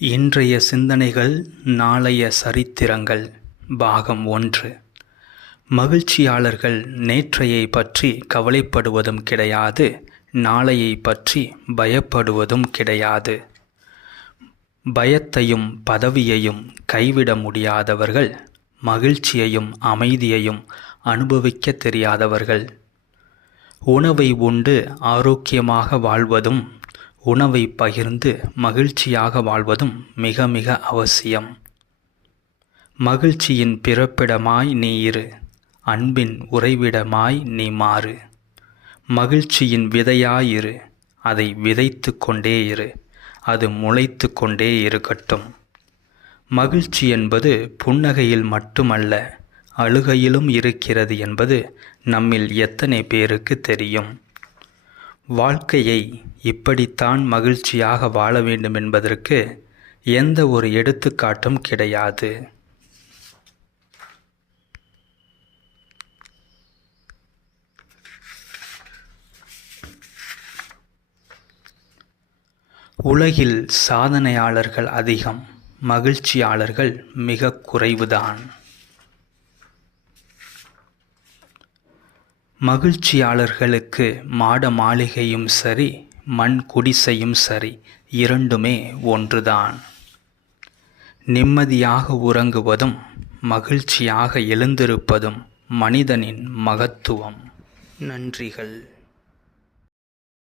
இன்றைய சிந்தனைகள் நாளைய சரித்திரங்கள். பாகம் ஒன்று. மகிழ்ச்சியாளர்கள் நேற்றையை பற்றி கவலைப்படுவதும் கிடையாது நாளையை பற்றி பயப்படுவதும் கிடையாது. பயத்தையும் பதவியையும் கைவிட முடியாதவர்கள் மகிழ்ச்சியையும் அமைதியையும் அனுபவிக்க தெரியாதவர்கள். உணவை உண்டு ஆரோக்கியமாக வாழ்வதும் உணவை பகிர்ந்து மகிழ்ச்சியாக வாழ்வதும் மிக மிக அவசியம். மகிழ்ச்சியின் பிறப்பிடமாய் நீ இரு. அன்பின் உறைவிடமாய் நீ மாறு. மகிழ்ச்சியின் விதையாயிரு அதை விதைத்து கொண்டே இரு. அது முளைத்து கொண்டே இருக்கட்டும். மகிழ்ச்சி என்பது புன்னகையில் மட்டுமல்ல அழுகையிலும் இருக்கிறது என்பது நம்மில் எத்தனை பேருக்கு தெரியும். வாழ்க்கையை இப்படித்தான் மகிழ்ச்சியாக வாழ வேண்டும் என்பதற்கு எந்த ஒரு எடுத்துக்காட்டும் கிடையாது. உலகில் சாதனையாளர்கள் அதிகம் மகிழ்ச்சியாளர்கள் மிக குறைவுதான். மகிழ்ச்சியாளர்களுக்கு மாட மாளிகையும் சரி மண் குடிசையும் சரி இரண்டுமே ஒன்றுதான். நிம்மதியாக உறங்குவதும் மகிழ்ச்சியாக எழுந்திருப்பதும் மனிதனின் மகத்துவம். நன்றிகள்.